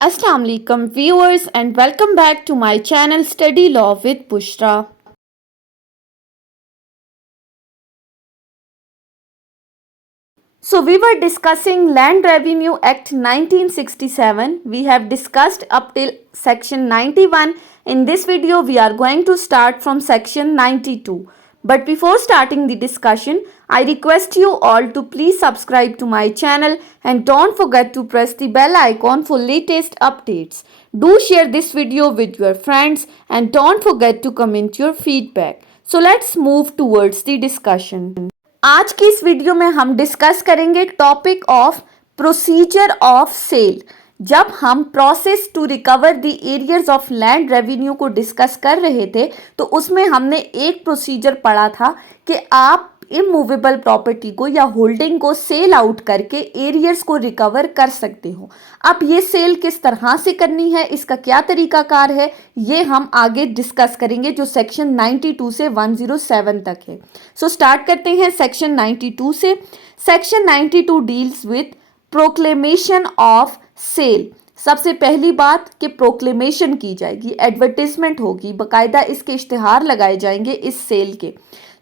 Assalamu alaikum viewers and welcome back to my channel Study Law with Bushra. So we were discussing Land Revenue Act 1967. We have discussed up till section 91. In this video we are going to start from section 92. But before starting the discussion, I request you all to please subscribe to my channel and don't forget to press the bell icon for latest updates. Do share this video with your friends and don't forget to comment your feedback. So let's move towards the discussion. आज की इस video में हम discuss करेंगे topic of procedure of sale. जब हम process to recover the arrears of land revenue को discuss कर रहे थे तो उसमें हमने एक प्रोसीजर पढ़ा था कि आप इमूवेबल प्रॉपर्टी को या होल्डिंग को सेल आउट करके एरियर्स को रिकवर कर सकते हो। अब ये सेल किस तरह से करनी है, इसका क्या तरीकाकार है, ये हम आगे डिस्कस करेंगे जो सेक्शन 92 से 107 तक है। सो स्टार्ट करते हैं सेक्शन 92 से। Section 92 deals with proclamation of sale. सबसे पहली बात कि प्रोक्लेमेशन की जाएगी, एडवर्टीजमेंट होगी, बकायदा इसके इश्तिहार लगाए जाएंगे इस सेल के।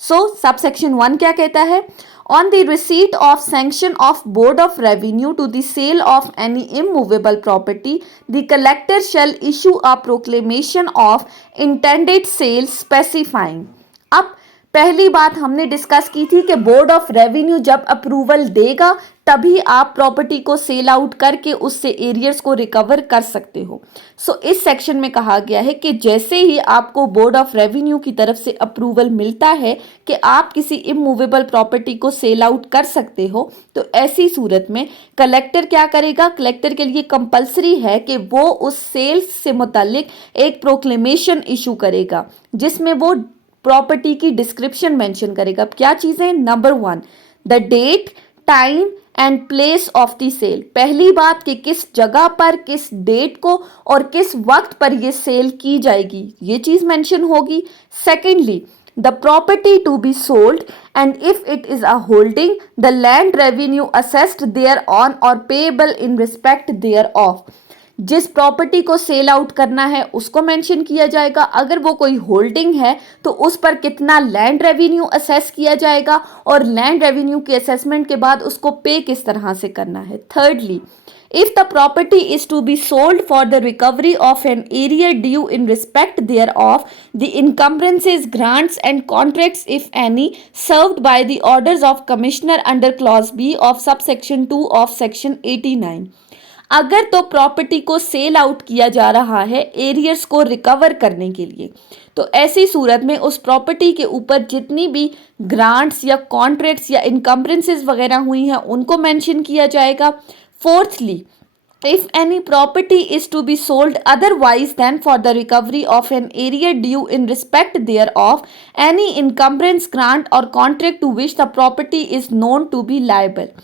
सो सब सेक्शन 1 क्या कहता है? On the receipt of sanction of board of revenue to the sale of any immovable property the collector shall issue a proclamation of intended sale specifying. अब पहली बात हमने डिस्कस की थी कि बोर्ड ऑफ रेवेन्यू जब अप्रूवल देगा तभी आप प्रॉपर्टी को सेल आउट करके उससे एरियर्स को रिकवर कर सकते हो। सो इस सेक्शन में कहा गया है कि जैसे ही आपको बोर्ड ऑफ रेवेन्यू की तरफ से अप्रूवल मिलता है कि आप किसी इमूवेबल प्रॉपर्टी को सेल आउट कर सकते हो तो ऐसी सूरत में कलेक्टर क्या करेगा? कलेक्टर के लिए कंपलसरी है कि वो उस सेल से मुतालिक एक प्रोक्लेमेशन इशू करेगा जिसमें वो प्रॉपर्टी की डिस्क्रिप्शन मेंशन करेगा। अब क्या चीजें? Number 1, the date, time and place of the sale. पहली बात कि किस जगह पर, किस डेट को और किस वक्त पर ये सेल की जाएगी, ये चीज मेंशन होगी। Secondly, the property to be sold and if it is a holding the land revenue assessed thereon or payable in respect thereof. जिस प्रॉपर्टी को सेल आउट करना है उसको मेंशन किया जाएगा। अगर वो कोई होल्डिंग है तो उस पर कितना लैंड रेवेन्यू असेस किया जाएगा और लैंड रेवेन्यू के असेसमेंट के बाद उसको पे किस तरह से करना है। Thirdly, if the property is to be sold for the recovery of an area due in respect thereof, the encumbrances, grants and contracts if any served by the orders of commissioner under clause B of subsection 2 of section 89। अगर तो property को sell out किया जा रहा है arrears को recover करने के लिए तो ऐसी सूरत में उस प्रॉपर्टी के ऊपर जितनी भी ग्रांट्स या कॉन्ट्रैक्ट्स या इनकम्बरेंसेस वगैरह हुई हैं उनको मेंशन किया जाएगा। Fourthly, if any property is to be sold otherwise than for the recovery of an area due in respect thereof, any encumbrance, grant or contract to which the property is known to be liable।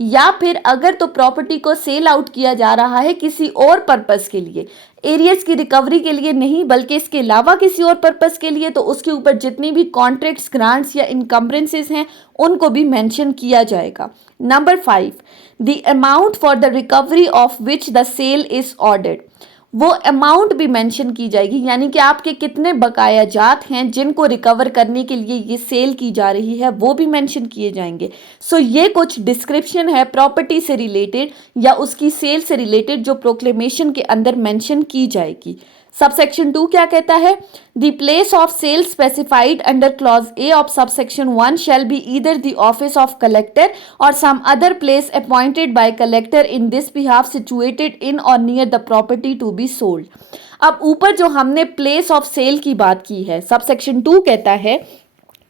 या फिर अगर तो property को sell out किया जा रहा है किसी और पर्पस के लिए, एरियर्स की रिकवरी के लिए नहीं बल्कि इसके अलावा किसी और पर्पस के लिए, तो उसके ऊपर जितनी भी कॉन्ट्रैक्ट्स, ग्रांट्स या इनकम्बरेंसेस हैं उनको भी मेंशन किया जाएगा। Number 5, the amount for the recovery of which the sale is ordered. वो अमाउंट भी मेंशन की जाएगी, यानी कि आपके कितने बकाया जात हैं जिनको रिकवर करने के लिए ये सेल की जा रही है वो भी मेंशन किए जाएंगे। सो ये कुछ डिस्क्रिप्शन है प्रॉपर्टी से रिलेटेड या उसकी सेल से रिलेटेड जो प्रोक्लेमेशन के अंदर मेंशन की जाएगी। सबसेक्शन 2 क्या कहता है? The place of sale specified under clause A of subsection 1 shall be either the office of collector or some other place appointed by collector in this behalf situated in or near the property to be sold. अब ऊपर जो हमने place of cell की बात की है, subsection 2 कहता है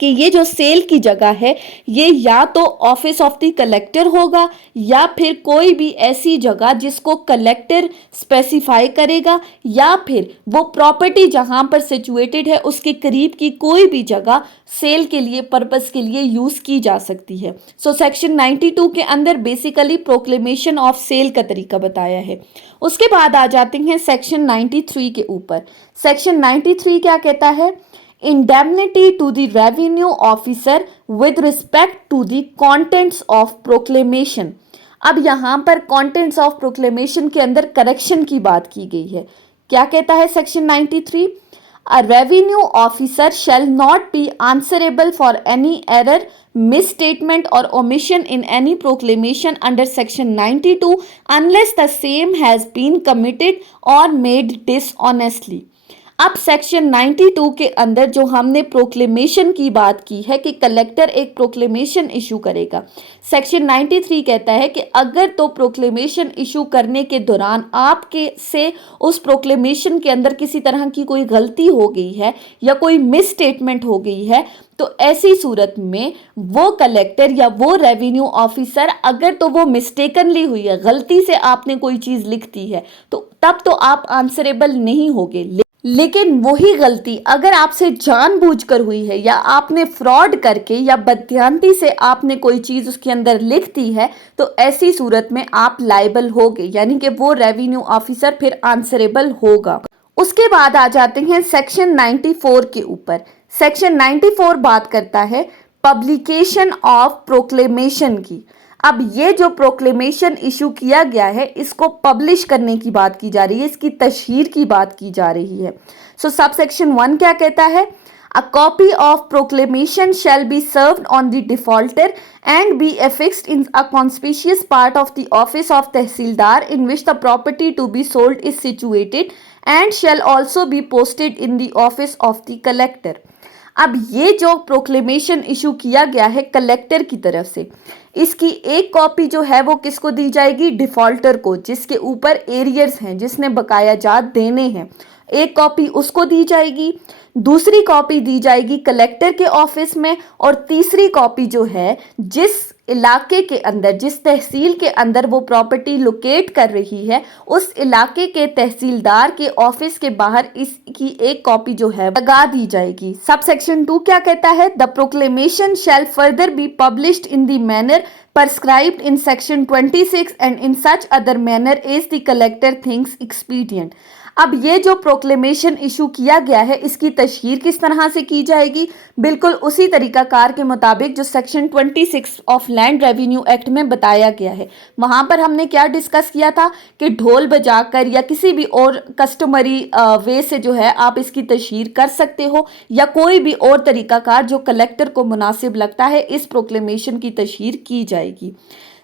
कि ये जो सेल की जगह है ये या तो ऑफिस ऑफ द कलेक्टर होगा या फिर कोई भी ऐसी जगह जिसको कलेक्टर स्पेसिफाई करेगा या फिर वो प्रॉपर्टी जहां पर सिचुएटेड है उसके करीब की कोई भी जगह सेल के लिए पर्पस के लिए यूज की जा सकती है। सो सेक्शन 92 के अंदर बेसिकली प्रोक्लेमेशन ऑफ सेल का तरीका बताया है। उसके बाद आ जाते हैं सेक्शन 93 के ऊपर। सेक्शन 93 क्या कहता है? indemnity to the revenue officer with respect to the contents of proclamation। अब यहाँ पर कंटेंट्स ऑफ प्रोक्लेमेशन के अंदर करेक्शन की बात की गई है। क्या कहता है section 93? A revenue officer shall not be answerable for any error, misstatement or omission in any proclamation under section 92 unless the same has been committed or made dishonestly. अब सेक्शन 92 के अंदर जो हमने प्रोक्लेमेशन की बात की है कि कलेक्टर एक प्रोक्लेमेशन इशू करेगा, सेक्शन 93 कहता है कि अगर तो प्रोक्लेमेशन इशू करने के दौरान आपके से उस प्रोक्लेमेशन के अंदर किसी तरह की कोई गलती हो गई है या कोई मिस स्टेटमेंट हो गई है, तो ऐसी सूरत में वो कलेक्टर या वो रेवेन्यू ऑफिसर, अगर तो वो मिस्टेकनली हुई है, गलती से आपने कोई चीज लिख दी है, तो तब तो आप आंसरेबल नहीं होगे। लेकिन वही गलती अगर आपसे जानबूझकर हुई है या आपने फ्रॉड करके या बदध्यांती से आपने कोई चीज उसके अंदर लिख दी है, तो ऐसी सूरत में आप लायबल होगे, यानी कि वो रेवेन्यू ऑफिसर फिर आंसरेबल होगा। उसके बाद आ जाते हैं सेक्शन 94 के ऊपर। सेक्शन 94 बात करता है पब्लिकेशन ऑफ प्रोक्लेमेशन की। अब ये जो प्रोक्लेमेशन इशू किया गया है, इसको पब्लिश करने की बात की जा रही है, इसकी तशहीर की बात की जा रही है। सो सब सेक्शन 1 क्या कहता है? A copy of proclamation shall be served on the defaulter and be affixed in a conspicuous part of the office of Tehsildar in which the property to be sold is situated and shall also be posted in the office of the collector. अब ये जो proclamation issue किया गया है collector की तरफ से, इसकी एक कॉपी जो है वो किसको दी जाएगी? डिफॉल्टर को, जिसके ऊपर एरियर्स हैं, जिसने बकाया जात देने हैं, एक कॉपी उसको दी जाएगी, दूसरी कॉपी दी जाएगी कलेक्टर के ऑफिस में, और तीसरी कॉपी जो है जिस इलाके के अंदर, जिस तहसील के अंदर वो प्रॉपर्टी लोकेट कर रही है, उस इलाके के तहसीलदार के ऑफिस के बाहर इसकी एक कॉपी जो है लगा दी जाएगी। सब सेक्शन 2 क्या कहता है? The proclamation shall further be published in the manner prescribed in section 26 and in such other manner as the collector thinks expedient. अब ये जो प्रोक्लेमेशन इशू किया गया है, इसकी तशहीर किस तरह से की जाएगी? बिल्कुल उसी तरीकाकार के मुताबिक जो section 26 of land revenue act में बताया गया है। वहां पर हमने क्या डिस्कस किया था कि ढोल बजाकर या किसी भी और कस्टमरी वे से जो है आप इसकी तशहीर कर सकते हो, या कोई भी और तरीकाकार जो कलेक्टर को मुनासिब लगता है, इस प्रोक्लेमेशन की तशहीर की जाएगी।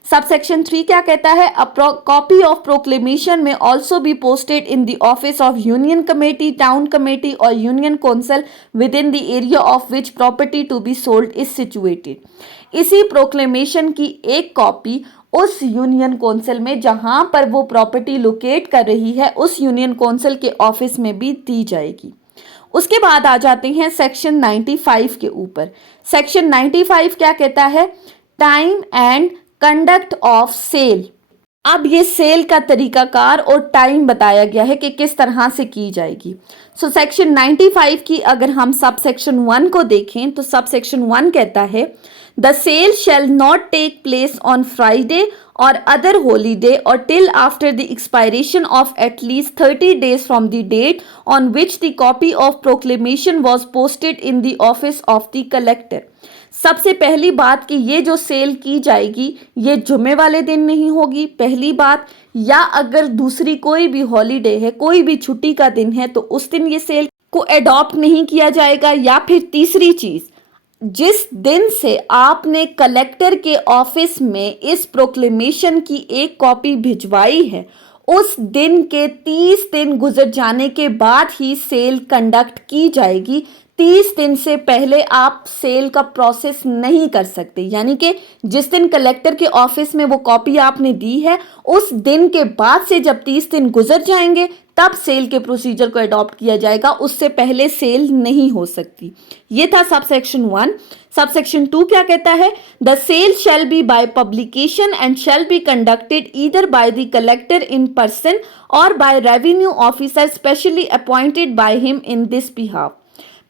सब सेक्शन 3 क्या कहता है? A copy of proclamation may also be posted in the office of union committee, town committee or union council within the area of which property to be sold is situated. इसी proclamation की एक copy उस union council में जहां पर वो property locate कर रही है, उस यूनियन काउंसिल के ऑफिस में भी दी जाएगी। उसके बाद आ जाते हैं सेक्शन 95 के ऊपर। सेक्शन 95 क्या कहता है? Time and conduct of sale. अब ये सेल का तरीकाकार और टाइम बताया गया है कि किस तरह से की जाएगी। सो सेक्शन 95 की अगर हम सब सेक्शन 1 को देखें तो सब सेक्शन 1 कहता है the sale shall not take place on Friday और अदर हॉलीडे और till after the expiration of at least 30 days from the date on which the copy of proclamation was posted in the office of the collector. सबसे पहली बात कि ये जो cell की जाएगी ये जुमे वाले दिन नहीं होगी, पहली बात, या अगर दूसरी कोई भी हॉलीडे है, कोई भी छुट्टी का दिन है, तो उस दिन ये सेल को अडॉप्ट नहीं किया जाएगा। या फिर तीसरी चीज, जिस दिन से आपने कलेक्टर के ऑफिस में इस प्रोक्लेमेशन की एक कॉपी भिजवाई है, उस दिन के 30 दिन गुजर जाने के बाद ही सेल कंडक्ट की जाएगी। 30 दिन से पहले आप सेल का प्रोसेस नहीं कर सकते, यानी कि जिस दिन कलेक्टर के ऑफिस में वो कॉपी आपने दी है, उस दिन के बाद से जब 30 दिन गुजर जाएंगे तब सेल के प्रोसीजर को अडॉप्ट किया जाएगा, उससे पहले सेल नहीं हो सकती। ये था सब सेक्शन 1। सब सेक्शन 2 क्या कहता है? The sale shall be by publication and shall be conducted either by the collector in person or by revenue officer specially appointed by him in this behalf.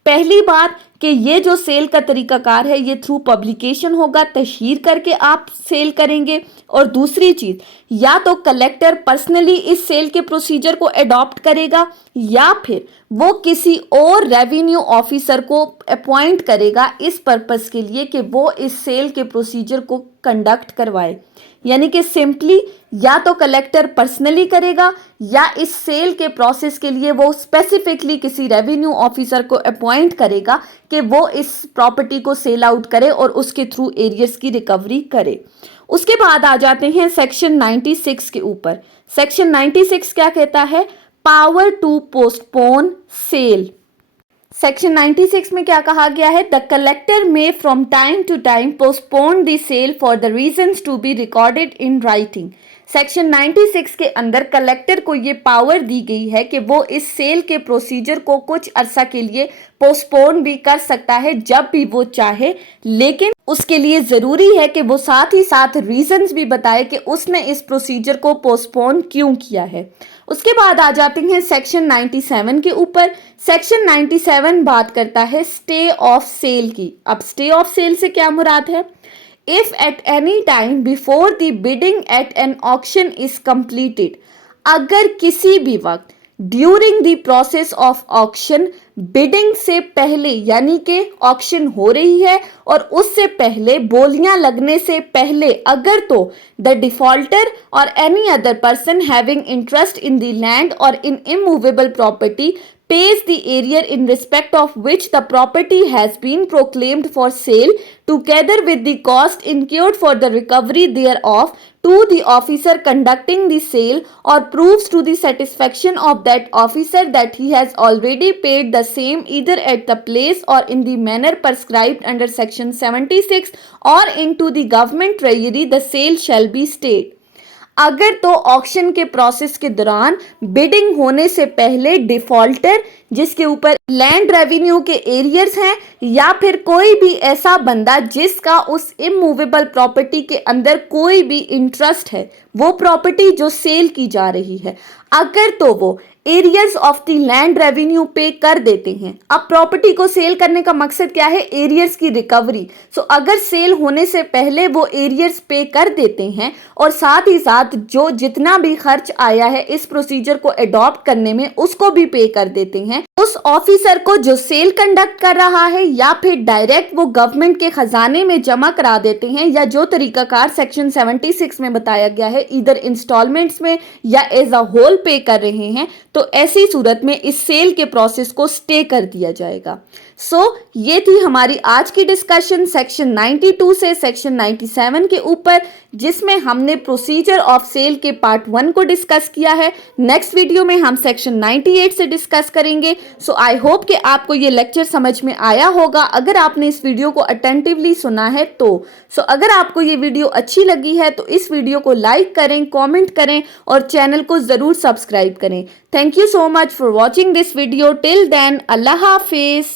पहली बात कि ये जो cell का तरीकाकार है ये थ्रू पब्लिकेशन होगा, तशहीर करके आप सेल करेंगे। और दूसरी चीज, या तो कलेक्टर पर्सनली इस सेल के प्रोसीजर को अडॉप्ट करेगा या फिर वो किसी और रेवेन्यू ऑफिसर को अपॉइंट करेगा इस पर्पस के लिए कि वो इस सेल के प्रोसीजर को कंडक्ट करवाए। यानी कि सिंपली या तो कलेक्टर पर्सनली करेगा या इस सेल के प्रोसेस के लिए वो स्पेसिफिकली किसी रेवेन्यू ऑफिसर को अपॉइंट करेगा कि वो इस प्रॉपर्टी को सेल आउट करे और उसके थ्रू एरियर्स की रिकवरी करे। उसके बाद आ जाते हैं सेक्शन 96 के ऊपर। सेक्शन 96 क्या कहता है? Power to postpone sale. Section 96 में क्या कहा गया है? The collector may from time to time postpone the sale for the reasons to be recorded in writing. Section 96 के अंदर कलेक्टर को ये पावर दी गई है कि वो इस सेल के प्रोसीजर को कुछ अरसा के लिए पोस्टपोन भी कर सकता है जब भी वो चाहे, लेकिन उसके लिए जरूरी है कि वो साथ ही साथ रीजंस भी बताए कि उसने इस प्रोसीजर को पोस्टपोन क्यों किया है। उसके बाद आ जाते हैं सेक्शन 97 के ऊपर। सेक्शन 97 बात करता है स्टे ऑफ सेल की। अब स्टे ऑफ सेल से क्या मुराद है? If at any time before the bidding at an auction is completed, अगर किसी भी वक्त during the process of auction, bidding से पहले यानी कि ऑक्शन हो रही है और उससे पहले बोलियां लगने से पहले अगर तो the defaulter or any other person having interest in the land or in immovable property pays the arrear in respect of which the property has been proclaimed for sale together with the cost incurred for the recovery thereof to the officer conducting the sale or proves to the satisfaction of that officer that he has already paid the same either at the place or in the manner prescribed under section 76 or into the government treasury, the sale shall be stayed। अगर तो auction के process के दौरान bidding होने से पहले defaulter जिसके ऊपर लैंड रेवेन्यू के एरियर्स हैं या फिर कोई भी ऐसा बंदा जिसका उस इमूवेबल प्रॉपर्टी के अंदर कोई भी इंटरेस्ट है, वो प्रॉपर्टी जो सेल की जा रही है, अगर तो वो arrears of the land revenue पे कर देते हैं। अब प्रॉपर्टी को सेल करने का मकसद क्या है? एरियर्स की रिकवरी। सो अगर सेल होने से पहले वो एरियर्स पे कर देते हैं और साथ ही साथ जो जितना भी खर्च आया है इस प्रोसीजर को अडॉप्ट करने में उसको भी पे कर देते हैं, उस ऑफिसर को जो सेल कंडक्ट कर रहा है या फिर डायरेक्ट वो गवर्नमेंट के खजाने में जमा करा देते हैं या जो तरीकाकार सेक्शन 76 में बताया गया है इधर इंस्टॉलमेंट्स में या एज अ होल पे कर रहे हैं, तो ऐसी सूरत में इस सेल के प्रोसेस को स्टे कर दिया जाएगा। ये थी हमारी आज की डिस्कशन सेक्शन 92 से सेक्शन 97 के ऊपर, जिसमें हमने प्रोसीजर ऑफ सेल के पार्ट 1 को डिस्कस किया है। नेक्स्ट वीडियो में हम सेक्शन 98 से डिस्कस करेंगे। आई होप कि आपको ये लेक्चर समझ में आया होगा अगर आपने इस वीडियो को अटेंटिवली सुना है तो। अगर आपको ये वीडियो अच्छी लगी है तो इस वीडियो को लाइक करें, कॉमेंट करें और चैनल को जरूर सब्सक्राइब करें। Thank you so much for watching this video. Till then, अल्लाह हाफिज।